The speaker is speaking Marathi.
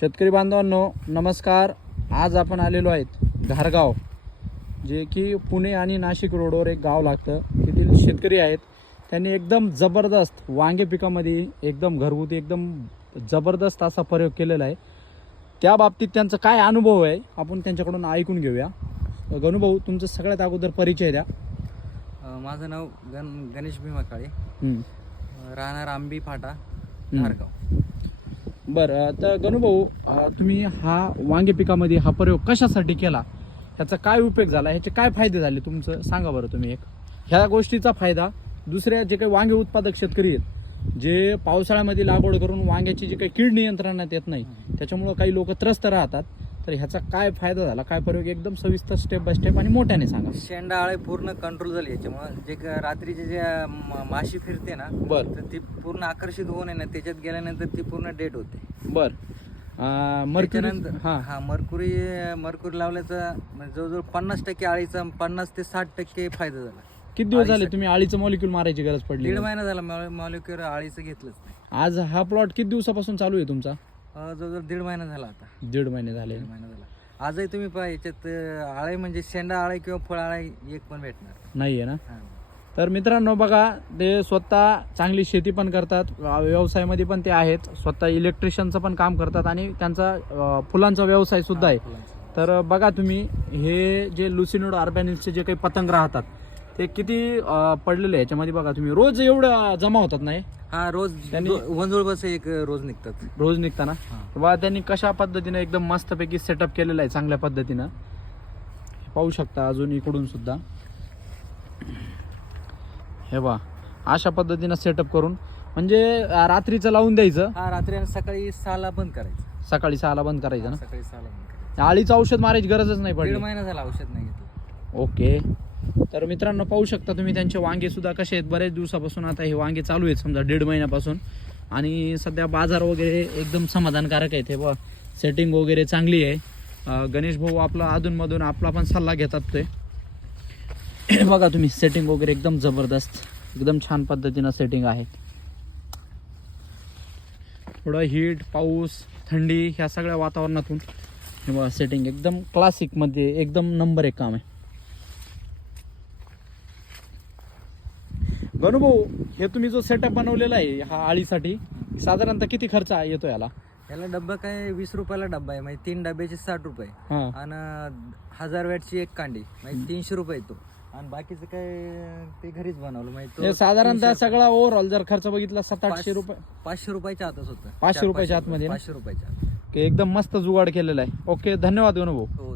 शेतकरी बांधवांनो नमस्कार. आज आपण आलेलो आहेत घारगाव, जे की पुणे आणि नाशिक रोडवर एक गाव लागतं. तेथील शेतकरी आहेत, त्यांनी एकदम जबरदस्त वांगे पिकामध्ये एकदम घरगुती एकदम जबरदस्त असा प्रयोग केलेला आहे. त्या बाबतीत त्यांचा काय अनुभव आहे आपण त्यांच्याकडून ऐकून घेऊया. गणूभाऊ, तुमचं सगळ्यात अगोदर परिचय द्या. माझं नाव गणेश भीमा काळे, राहणार आंबी फाटा, घारगाव. बरं, तर गणूभाऊ, तुम्ही हा वांगे पिकामध्ये हा प्रयोग कशासाठी केला, ह्याचा काय उपयोग झाला, ह्याचे काय फायदे झाले तुमचं सांगा बरं तुम्ही. एक ह्या गोष्टीचा फायदा दुसऱ्या जे काही वांगे उत्पादक शेतकरी आहेत, जे पावसाळ्यामध्ये लागवड करून वांग्याची जी काही कीड नियंत्रणात येत नाही त्याच्यामुळं काही लोक त्रस्त राहतात, तर ह्याचा काय फायदा झाला, काय प्रयोग, एकदम सविस्तर स्टेप बाय स्टेप आणि मोठ्याने सांगा. शेंडा आळे पूर्ण कंट्रोल झाली याच्यामुळे. जे रात्रीचे जे माशी फिरते ना, बरं, तर ती पूर्ण आकर्षित होऊन आहे ना, त्याच्यात गेल्यानंतर ती पूर्ण डेड होते. बर. मर्क्युरी, मरकुरी लावल्याचा म्हणजे जवळजवळ 50% आळीचा 50 ते 60% फायदा झाला. किती दिवस झाले तुम्ही आळीचं मॉलिक्यूल मारायची गरज पडली? 1.5 महिना झाला मॉलिक्युल आळीचं घेतलंच नाही. आज हा प्लॉट किती दिवसापासून चालू आहे तुमचा? जवळजवळ 1.5 महिना झाला आता. 1.5 महिने झाले. 1.5 महिना झाला. आजही तुम्ही पहा याच्यात आळे म्हणजे शेंडा आळे किंवा फळ आळे एक पण भेटणार नाहीये ना. हा. तर मित्रांनो बघा, ते स्वतः चांगली शेती पण करतात, व्यवसायामध्ये पण ते आहेत, स्वतः इलेक्ट्रिशियनचं पण काम करतात आणि त्यांचा फुलांचा व्यवसाय सुद्धा आहे. तर बघा तुम्ही, हे जे लुसिनोड अर्बॅनिल्सचे जे काही पतंग राहतात ते किती पडलेले आहे याच्यामध्ये. बघा तुम्ही, रोज एवढं जमा होतात नाही? हा, रोज वंजोळ बस एक रोज निघतात. रोज निघताना बघा त्यांनी कशा पद्धतीने एकदम मस्तपैकी सेटअप केलेलं आहे, चांगल्या पद्धतीनं पाहू शकता. अजून इकडून सुद्धा हे बा अशा पद्धतीनं सेटअप करून, म्हणजे रात्रीचं लावून द्यायचं. हा, रात्री आणि सकाळी 6ला बंद करायचं. सकाळी 6ला बंद करायचं ना. सकाळी 6ला बंद करायचं. आळीचं औषध मारायची गरजच नाही 1.5 पडली. महिना झाला औषध नाही घेतलं. ओके. तर मित्रांनो पाहू शकता तुम्ही, त्यांचे वांगे सुद्धा कसे आहेत. बरेच दिवसापासून आता हे वांगे चालू आहेत, समजा 1.5 महिन्यापासून, आणि सध्या बाजार वगैरे एकदम समाधानकारक आहेत. हे बघा, सेटिंग वगैरे चांगली आहे. गणेश भाऊ आपला अधूनमधून आपला पण सल्ला घेतात ते. बघा तुम्ही, सेटिंग वगैरे एकदम जबरदस्त, एकदम छान पद्धतीनं सेटिंग आहे. थोडं हीट, पाऊस, थंडी ह्या सगळ्या वातावरणातून हे बघा सेटिंग एकदम क्लासिकमध्ये एकदम नंबर 1 काम आहे. गणूभाऊ, हे तुम्ही जो सेटअप बनवलेला आहे हा आळीसाठी, साधारणतः किती खर्च येतो याला? याला डब्बा काय 20 रुपयाला डब्बा आहे, म्हणजे 3 डब्याचे 60 रुपये, आणि 1000 वॅटची एक कांडी म्हणजे 300 रुपये येतो. आणि बाकीचं काय ते घरीच बनवलं म्हणजे साधारणतः सगळा ओव्हरऑल जर खर्च बघितला 700-800 रुपये, 500 रुपयाच्या आतच होतं. 500 रुपयाच्या आतमध्ये, 500 रुपयाच्या आत. एकदम मस्त जुगाड केलेला आहे. ओके, धन्यवाद गणूभाऊ. हो.